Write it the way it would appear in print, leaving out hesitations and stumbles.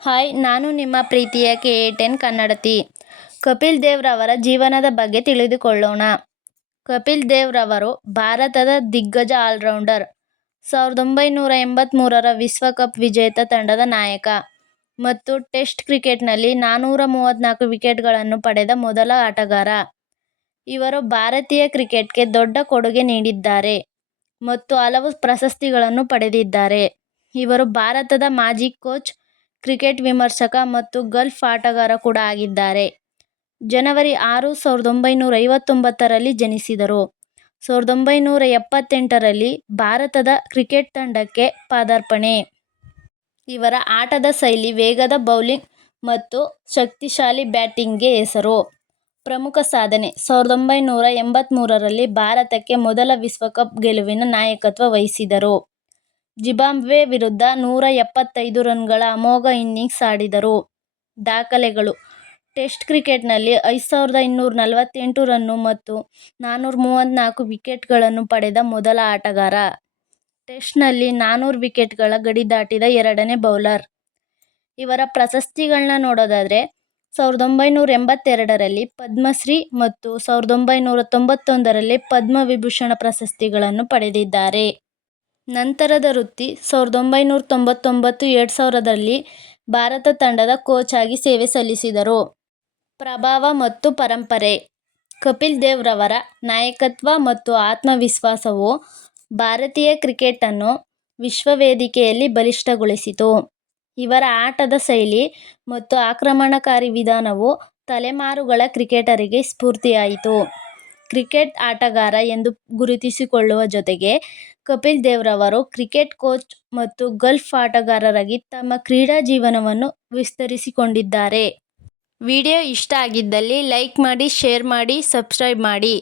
Hi, ನಾನು ನಿಮ್ಮ ಪ್ರೀತಿಯ KA10 ಕನ್ನಡತಿ. ಕಪಿಲ್ ದೇವ್ ರವರ ಜೀವನದ ಬಗ್ಗೆ ತಿಳಿದುಕೊಳ್ಳೋಣ. ಕಪಿಲ್ ದೇವ್ ರವರು ಭಾರತದ ದಿಗ್ಗಜ ಆಲ್ರೌಂಡರ್. 1983ರ ವಿಶ್ವಕಪ್ ವಿಜೇತ ತಂಡದ ನಾಯಕ ಮತ್ತು ಟೆಸ್ಟ್ ಕ್ರಿಕೆಟ್ನಲ್ಲಿ 434 ವಿಕೆಟ್ಗಳನ್ನು ಪಡೆದ ಮೊದಲ ಆಟಗಾರ. ಇವರು ಭಾರತೀಯ ಕ್ರಿಕೆಟ್ಗೆ ದೊಡ್ಡ ಕೊಡುಗೆ ನೀಡಿದ್ದಾರೆ ಮತ್ತು ಹಲವು ಪ್ರಶಸ್ತಿಗಳನ್ನು ಪಡೆದಿದ್ದಾರೆ. ಇವರು ಭಾರತದ ಮಾಜಿ ಕೋಚ್, ಕ್ರಿಕೆಟ್ ವಿಮರ್ಶಕ ಮತ್ತು ಗಾಲ್ಫ್ ಆಟಗಾರ ಕೂಡ ಆಗಿದ್ದಾರೆ. ಜನವರಿ 6, 1959ರಲ್ಲಿ ಜನಿಸಿದರು. 1978ರಲ್ಲಿ ಭಾರತದ ಕ್ರಿಕೆಟ್ ತಂಡಕ್ಕೆ ಪದಾರ್ಪಣೆ. ಇವರ ಆಟದ ಶೈಲಿ ವೇಗದ ಬೌಲಿಂಗ್ ಮತ್ತು ಶಕ್ತಿಶಾಲಿ ಬ್ಯಾಟಿಂಗ್ಗೆ ಹೆಸರು. ಪ್ರಮುಖ ಸಾಧನೆ: 1983ರಲ್ಲಿ ಭಾರತಕ್ಕೆ ಮೊದಲ ವಿಶ್ವಕಪ್ ಗೆಲುವಿನ ನಾಯಕತ್ವ ವಹಿಸಿದರು. ಜಿಂಬಾಬ್ವೆ ವಿರುದ್ಧ 175 ರನ್ಗಳ ಅಮೋಘ ಇನ್ನಿಂಗ್ಸ್ ಆಡಿದರು. ದಾಖಲೆಗಳು: ಟೆಸ್ಟ್ ಕ್ರಿಕೆಟ್ನಲ್ಲಿ 5248 ರನ್ ಮತ್ತು 434 ವಿಕೆಟ್ಗಳನ್ನು ಪಡೆದ ಮೊದಲ ಆಟಗಾರ. ಟೆಸ್ಟ್ನಲ್ಲಿ 400 ವಿಕೆಟ್ಗಳ ಗಡಿ ದಾಟಿದ ಎರಡನೇ ಬೌಲರ್. ಇವರ ಪ್ರಶಸ್ತಿಗಳನ್ನ ನೋಡೋದಾದ್ರೆ 1982ರಲ್ಲಿ ಪದ್ಮಶ್ರೀ ಮತ್ತು 1991ರಲ್ಲಿ ಪದ್ಮವಿಭೂಷಣ ಪ್ರಶಸ್ತಿಗಳನ್ನು ಪಡೆದಿದ್ದಾರೆ. ನಂತರದ ವೃತ್ತಿ: 1999-2000ರಲ್ಲಿ ಭಾರತ ತಂಡದ ಕೋಚ್ ಆಗಿ ಸೇವೆ ಸಲ್ಲಿಸಿದರು. ಪ್ರಭಾವ ಮತ್ತು ಪರಂಪರೆ: ಕಪಿಲ್ ದೇವ್ ರವರ ನಾಯಕತ್ವ ಮತ್ತು ಆತ್ಮವಿಶ್ವಾಸವು ಭಾರತೀಯ ಕ್ರಿಕೆಟನ್ನು ವಿಶ್ವ ವೇದಿಕೆಯಲ್ಲಿ ಬಲಿಷ್ಠಗೊಳಿಸಿತು. ಇವರ ಆಟದ ಶೈಲಿ ಮತ್ತು ಆಕ್ರಮಣಕಾರಿ ವಿಧಾನವು ತಲೆಮಾರುಗಳ ಕ್ರಿಕೆಟರ್ಗಳಿಗೆ ಸ್ಫೂರ್ತಿಯಾಯಿತು. ಕ್ರಿಕೆಟ್ ಆಟಗಾರ ಎಂದು ಗುರುತಿಸಿಕೊಳ್ಳುವ ಜೊತೆಗೆ, ಕಪಿಲ್ ದೇವ್ ರವರು ಕ್ರಿಕೆಟ್ ಕೋಚ್ ಮತ್ತು ಗಾಲ್ಫ್ ಆಟಗಾರರಾಗಿ ತಮ್ಮ ಕ್ರೀಡಾ ಜೀವನವನ್ನು ವಿಸ್ತರಿಸಿಕೊಂಡಿದ್ದಾರೆ. ವಿಡಿಯೋ ಇಷ್ಟ ಆಗಿದ್ದಲ್ಲಿ ಲೈಕ್ ಮಾಡಿ, ಶೇರ್ ಮಾಡಿ, ಸಬ್ಸ್ಕ್ರೈಬ್ ಮಾಡಿ.